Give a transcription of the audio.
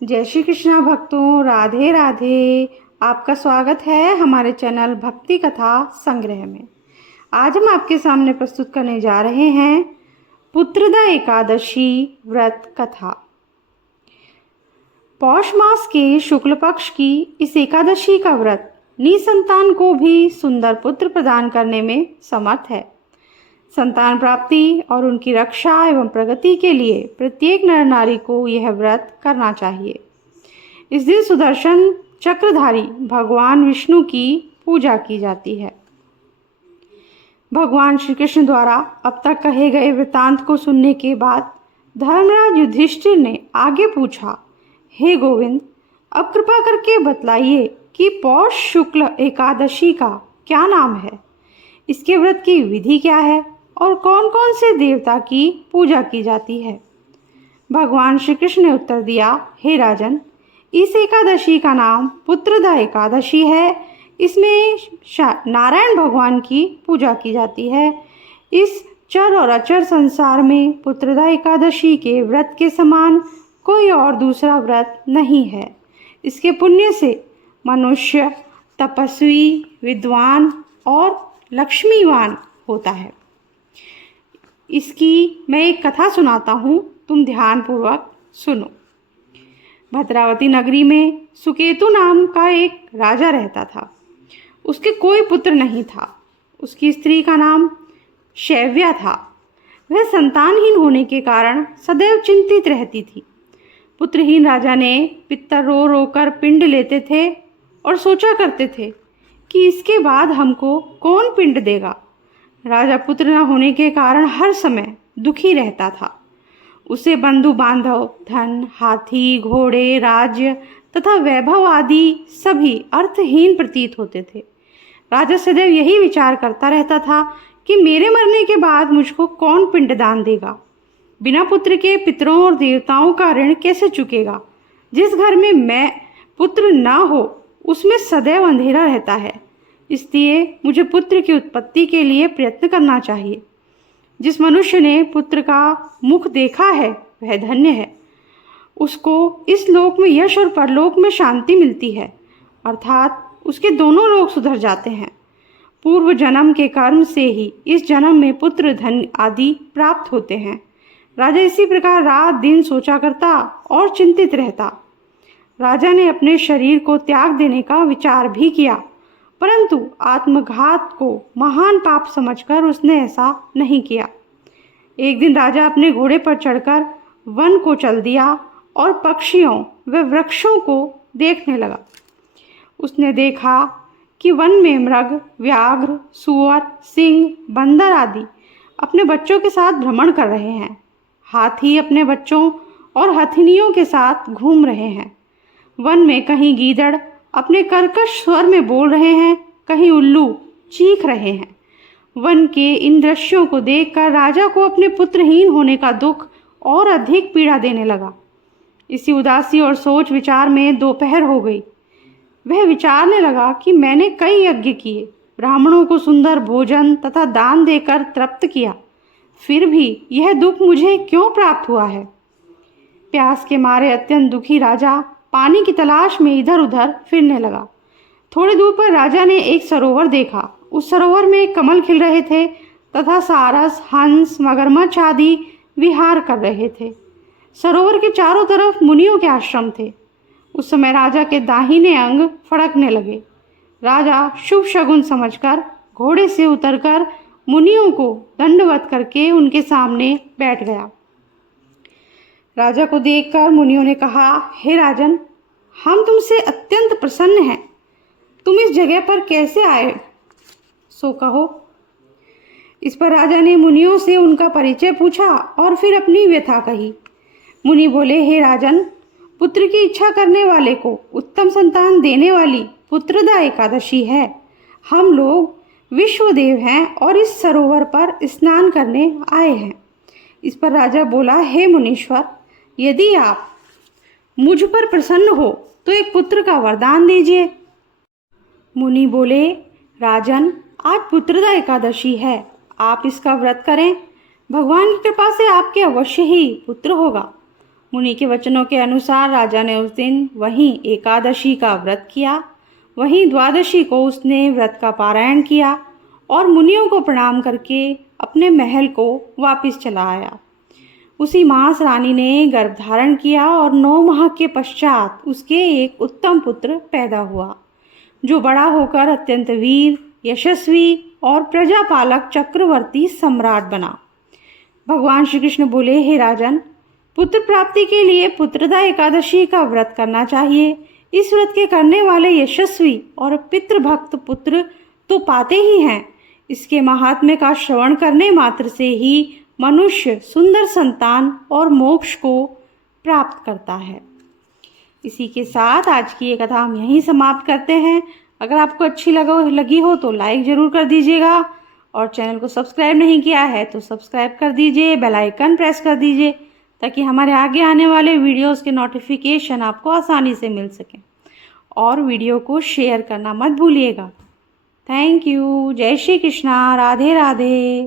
जय श्री कृष्णा भक्तों, राधे राधे। आपका स्वागत है हमारे चैनल भक्ति कथा संग्रह में। आज हम आपके सामने प्रस्तुत करने जा रहे हैं पुत्रदा एकादशी व्रत कथा। पौष मास के शुक्ल पक्ष की इस एकादशी का व्रत निसंतान को भी सुंदर पुत्र प्रदान करने में समर्थ है। संतान प्राप्ति और उनकी रक्षा एवं प्रगति के लिए प्रत्येक नर नारी को यह व्रत करना चाहिए। इस दिन सुदर्शन चक्रधारी भगवान विष्णु की पूजा की जाती है। भगवान श्री कृष्ण द्वारा अब तक कहे गए वृतांत को सुनने के बाद धर्मराज युधिष्ठिर ने आगे पूछा, हे गोविंद, अब कृपा करके बतलाइए कि पौष शुक्ल एकादशी का क्या नाम है, इसके व्रत की विधि क्या है और कौन कौन से देवता की पूजा की जाती है। भगवान श्री कृष्ण ने उत्तर दिया, हे राजन, इस एकादशी का नाम पुत्रदा एकादशी है। इसमें नारायण भगवान की पूजा की जाती है। इस चर और अचर संसार में पुत्रदा एकादशी के व्रत के समान कोई और दूसरा व्रत नहीं है। इसके पुण्य से मनुष्य तपस्वी, विद्वान और लक्ष्मीवान होता है। इसकी मैं एक कथा सुनाता हूँ, तुम ध्यानपूर्वक सुनो। भद्रावती नगरी में सुकेतु नाम का एक राजा रहता था। उसके कोई पुत्र नहीं था। उसकी स्त्री का नाम शैव्या था। वह संतानहीन होने के कारण सदैव चिंतित रहती थी। पुत्रहीन राजा ने पितर रो रो कर पिंड लेते थे और सोचा करते थे कि इसके बाद हमको कौन पिंड देगा। राजा पुत्र न होने के कारण हर समय दुखी रहता था। उसे बंधु बांधव, धन, हाथी, घोड़े, राज्य तथा वैभव आदि सभी अर्थहीन प्रतीत होते थे। राजा सदैव यही विचार करता रहता था कि मेरे मरने के बाद मुझको कौन पिंडदान देगा। बिना पुत्र के पितरों और देवताओं का ऋण कैसे चुकेगा। जिस घर में मैं पुत्र ना हो उसमें सदैव अंधेरा रहता है। इसलिए मुझे पुत्र की उत्पत्ति के लिए प्रयत्न करना चाहिए। जिस मनुष्य ने पुत्र का मुख देखा है वह धन्य है। उसको इस लोक में यश और परलोक में शांति मिलती है, अर्थात उसके दोनों लोक सुधर जाते हैं। पूर्व जन्म के कर्म से ही इस जन्म में पुत्र, धन आदि प्राप्त होते हैं। राजा इसी प्रकार रात दिन सोचा करता और चिंतित रहता। राजा ने अपने शरीर को त्याग देने का विचार भी किया, परंतु आत्मघात को महान पाप समझकर उसने ऐसा नहीं किया। एक दिन राजा अपने घोड़े पर चढ़कर वन को चल दिया और पक्षियों व वृक्षों को देखने लगा। उसने देखा कि वन में मृग, व्याघ्र, सूअर, सिंह, बंदर आदि अपने बच्चों के साथ भ्रमण कर रहे हैं। हाथी अपने बच्चों और हथिनियों के साथ घूम रहे हैं। वन में कहीं गीदड़ अपने कर्कश स्वर में बोल रहे हैं, कहीं उल्लू चीख रहे हैं। वन के इन दृश्यों को देखकर राजा को अपने पुत्रहीन होने का दुख और अधिक पीड़ा देने लगा। इसी उदासी और सोच विचार में दोपहर हो गई। वह विचारने लगा कि मैंने कई यज्ञ किए, ब्राह्मणों को सुंदर भोजन तथा दान देकर तृप्त किया, फिर भी यह दुख मुझे क्यों प्राप्त हुआ है। प्यास के मारे अत्यंत दुखी राजा पानी की तलाश में इधर उधर फिरने लगा। थोड़ी दूर पर राजा ने एक सरोवर देखा। उस सरोवर में कमल खिल रहे थे तथा सारस, हंस, मगरमच्छ आदि विहार कर रहे थे। सरोवर के चारों तरफ मुनियों के आश्रम थे। उस समय राजा के दाहिने अंग फड़कने लगे। राजा शुभ शगुन समझकर घोड़े से उतरकर मुनियों को दंडवत करके उनके सामने बैठ गया। राजा को देखकर मुनियों ने कहा, हे राजन, हम तुमसे अत्यंत प्रसन्न हैं। तुम इस जगह पर कैसे आए, सो कहो। इस पर राजा ने मुनियों से उनका परिचय पूछा और फिर अपनी व्यथा कही। मुनि बोले, हे राजन, पुत्र की इच्छा करने वाले को उत्तम संतान देने वाली पुत्रदा एकादशी है। हम लोग विश्वदेव हैं और इस सरोवर पर स्नान करने आए हैं। इस पर राजा बोला, हे मुनीश्वर, यदि आप मुझ पर प्रसन्न हो तो एक पुत्र का वरदान दीजिए। मुनि बोले, राजन, आज पुत्रदा एकादशी है, आप इसका व्रत करें। भगवान की कृपा से आपके अवश्य ही पुत्र होगा। मुनि के वचनों के अनुसार राजा ने उस दिन वहीं एकादशी का व्रत किया। वहीं द्वादशी को उसने व्रत का पारायण किया और मुनियों को प्रणाम करके अपने महल को वापस चला आया। उसी मास रानी ने गर्भ धारण किया और 9 माह के पश्चात उसके एक उत्तम पुत्र पैदा हुआ, जो बड़ा होकर अत्यंत वीर, यशस्वी और प्रजापालक चक्रवर्ती सम्राट बना। भगवान श्री कृष्ण बोले, हे राजन, पुत्र प्राप्ति के लिए पुत्रदा एकादशी का व्रत करना चाहिए। इस व्रत के करने वाले यशस्वी और पितृभक्त पुत्र तो पाते ही हैं। इसके महात्म्य का श्रवण करने मात्र से ही मनुष्य सुंदर संतान और मोक्ष को प्राप्त करता है। इसी के साथ आज की ये कथा हम यहीं समाप्त करते हैं। अगर आपको अच्छी लगी हो तो लाइक ज़रूर कर दीजिएगा और चैनल को सब्सक्राइब नहीं किया है तो सब्सक्राइब कर दीजिए, बेल आइकन प्रेस कर दीजिए ताकि हमारे आगे आने वाले वीडियोस के नोटिफिकेशन आपको आसानी से मिल सकें। और वीडियो को शेयर करना मत भूलिएगा। Thank you. जय श्री कृष्णा। राधे राधे।